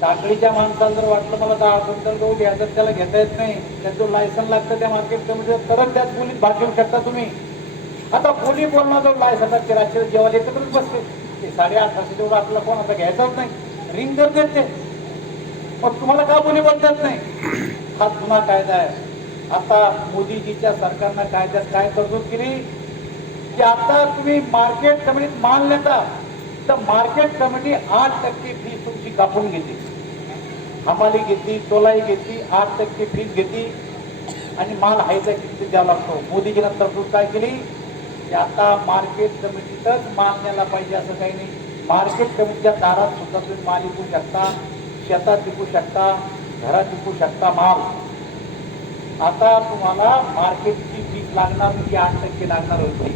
टाकळीच्या माणसाला जर वाटलं मला 10 क्विंटल गहू घ्यायचं, त्याला घेता येत नाही, त्याचं लायसन लागतं त्या मार्केट कमिटीचं, तरच त्यात बोलीत भाग घेऊ शकता तुम्ही. आता बोली बोलणार जो लायसन ते रात्री जेव्हा एकत्रच बसते, ते 850 तेवढं आपल्याला कोण आता घ्यायचंच नाही, रिंग करतात ते. मग तुम्हाला का बोली बोलतात नाही? हा जुना कायदा आहे. आता मोदीजीच्या सरकारनं कायद्यात काय तरतूद केली की आता तुम्ही मार्केट कमिटीत माल नेता तर मार्केट कमिटी 8% फीस तुमची कापून घेते. हमाली घेतली, तोलाई घेतली, 8% फीस घेतली आणि माल हायचा किती द्यावा लागतो. मोदीजीनं तरतूद काय केली की आता मार्केट कमिटीतच माल न्यायला पाहिजे असं काही नाही. मार्केट कमिटीच्या दारात सुद्धा तुम्ही माल विकू शकता, शेतात विकू शकता, घरात विकू शकता माल. आता तुम्हाला मार्केटची फीस लागणार म्हणजे 8% लागणार होती.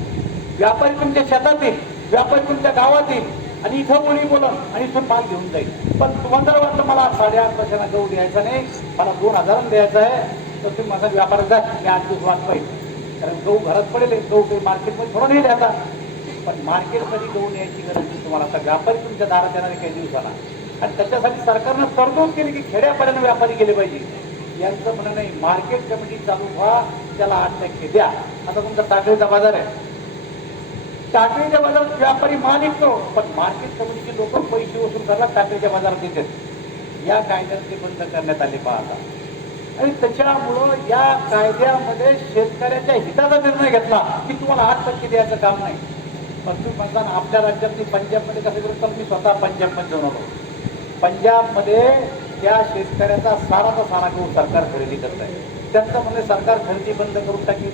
व्यापारी तुमच्या शेतात येईल, व्यापारी तुमच्या गावात येईल आणि इथं बोली बोलून आणि इथून माल घेऊन जाईल. पण तुम्हाला जर वाटतं मला 8.5% गहू द्यायचा नाही, मला 2,000 द्यायचा आहे, तर तुम्ही माझा व्यापारात जा, मी 8 दिवस वाट पाहिजे. कारण गहू घरात पडेल, गहू काही मार्केटमध्ये थोडं नाही द्यायचा. पण मार्केटमध्ये गहू न्यायची गरज नाही तुम्हाला. आता व्यापारी तुमच्या दारात येणारे काही दिवसाला, आणि त्याच्यासाठी सरकारनं तरतूद केली की खेड्यापाड्यानं व्यापारी गेले पाहिजे. यांचं म्हणणं नाही, मार्केट कमिटी चालू व्हा, त्याला 8% द्या. आता तुमचा टाकळीचा बाजार आहे, टाकळीच्या बाजारात व्यापारी माल विकतो, पण मार्केट कमिटीचे लोक पैसे वसूल करायला टाकळीच्या बाजारात येतात. या कायद्यात ते बंद करण्यात आले पाहता. आणि त्याच्यामुळं या कायद्यामध्ये शेतकऱ्याच्या हिताचा निर्णय घेतला की तुम्हाला 8% द्यायचं काम नाही. पण तुम्ही म्हणता आपल्या राज्यातली पंजाबमध्ये कसं करत, तर मी स्वतः पंजाबमध्ये जाऊन आलो. पंजाबमध्ये त्या शेतकऱ्याचा साराचा सारा गहू सरकार खरेदी करत आहे. त्यांचं म्हणजे सरकार खरेदी बंद करून टाकी.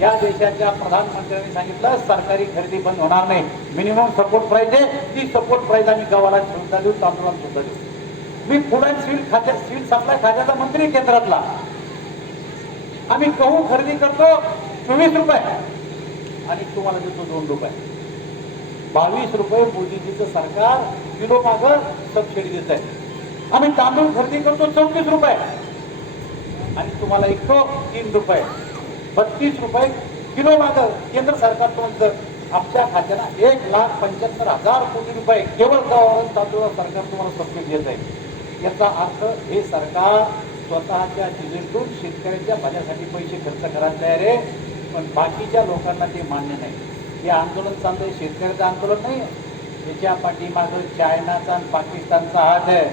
या देशाच्या प्रधानमंत्र्यांनी सांगितलं सरकारी खरेदी बंद होणार नाही, मिनिमम सपोर्ट प्राइस आहे, ती सपोर्ट प्राइस आम्ही गव्हाला सुद्धा देऊ, तांदूळाला सुद्धा देऊ. मी फूड अँड सिव्हिल सप्लाय खात्याचा मंत्री केंद्रातला. आम्ही गहू खरेदी करतो 24 रुपये आणि तुम्हाला देतो 2 रुपये. 22 रुपये मोदीजीचं सरकार किलो मागं सबसिडी देत आहे. आम्ही तांदूळ खरेदी करतो 34 रुपये आणि तुम्हाला विकतो 3 रुपये. 32 रुपये किलो मागं केंद्र सरकार तुमचं आमच्या खात्याला 1,75,000 कोटी रुपये केवळ गव्हावर तांदूळ सरकार तुम्हाला सबसिडी देत आहे. याचा अर्थ हे सरकार स्वतःच्या जिल्ह्यातून शेतकऱ्यांच्या भल्यासाठी पैसे खर्च करायला तयार आहे, पण बाकीच्या लोकांना ते मान्य नाही. हे आंदोलन चाललंय शेतकऱ्याचं आंदोलन नाही, त्याच्या पाठीमागं चायनाचा आणि पाकिस्तानचा हात आहे.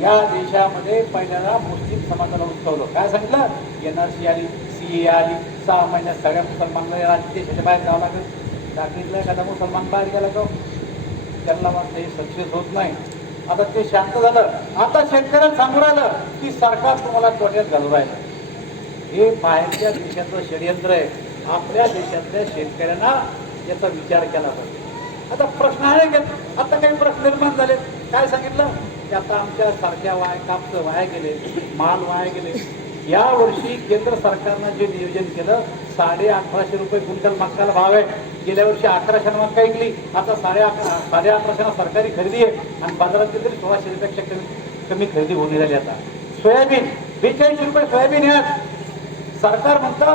या देशामध्ये पहिल्यांदा मुस्लिम समाजाला उचलवलं. काय सांगितलं? NRC आली, CA आली, 6 महिन्यात सगळ्या मुसलमानाला देशाच्या बाहेर जावं लागेल. टाकळीतला एखादा मुसलमान बाहेर गेला तो त्यांना मात्र हे सक्सेस होत नाही. आता ते शांत झालं. आता शेतकऱ्यांना सांगू राहिलं की सरकार तुम्हाला तोट्यात घालू राहिलं. हे बाहेरच्या देशाचं षडयंत्र आहे. आपल्या देशातल्या शेतकऱ्यांना याचा विचार केला पाहिजे. आता प्रश्न आहे की आता काही प्रश्न निर्माण झाले. काय सांगितलं की आता आमच्या सारख्या कापसं वाया गेले, माल वाया गेले. या वर्षी केंद्र सरकारनं जे नियोजन केलं 1,800 रुपये क्विंटल मक्काला भाव आहे. गेल्या वर्षी 1,100 मक्का विकली, आता 1,800 सरकारी खरेदी आहे आणि बाजारात तरी 1,600 रुपयापेक्षा कमी खरेदी होऊन झाली. आता सोयाबीन 42 रुपये सोयाबीन आहे. सरकार म्हणतं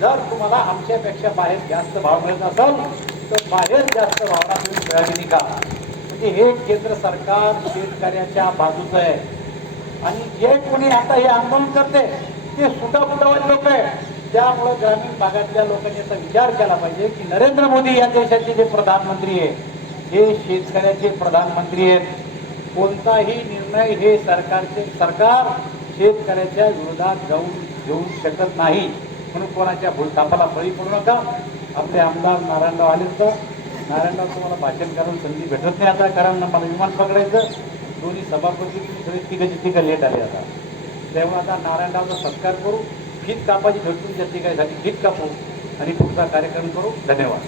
जर तुम्हाला आमच्यापेक्षा बाहेर जास्त भाव मिळत असेल तर बाहेर जास्त भावाला तुम्ही सोयाबीन विका. म्हणजे हे केंद्र सरकार शेतकऱ्याच्या बाजूचं आहे. आणि जे कोणी आता हे आंदोलन करते ते सुटाफुटावाले लोक आहे. त्यामुळं ग्रामीण भागातल्या लोकांनी याचा विचार केला पाहिजे की नरेंद्र मोदी या देशाचे जे प्रधानमंत्री आहे हे शेतकऱ्याचे प्रधानमंत्री आहेत. कोणताही निर्णय हे सरकार शेतकऱ्याच्या विरोधात जाऊन घेऊ शकत नाही. म्हणून कोणाच्या भूलथापाला बळी पडू नका. आपले आमदार नारायणराव आले तर नारायणराव तुम्हाला भाषण करायला संधी भेटत नाही आता, कारण मला विमान पकडायचं. दोन्ही सभापती सगळे तिघं लेट आले आता. त्यामुळे आता नारायणरावचा सत्कार करू, फीत कापाची भेटून त्या तिघांसाठी फीत कापू आणि पुढचा कार्यक्रम करू. धन्यवाद.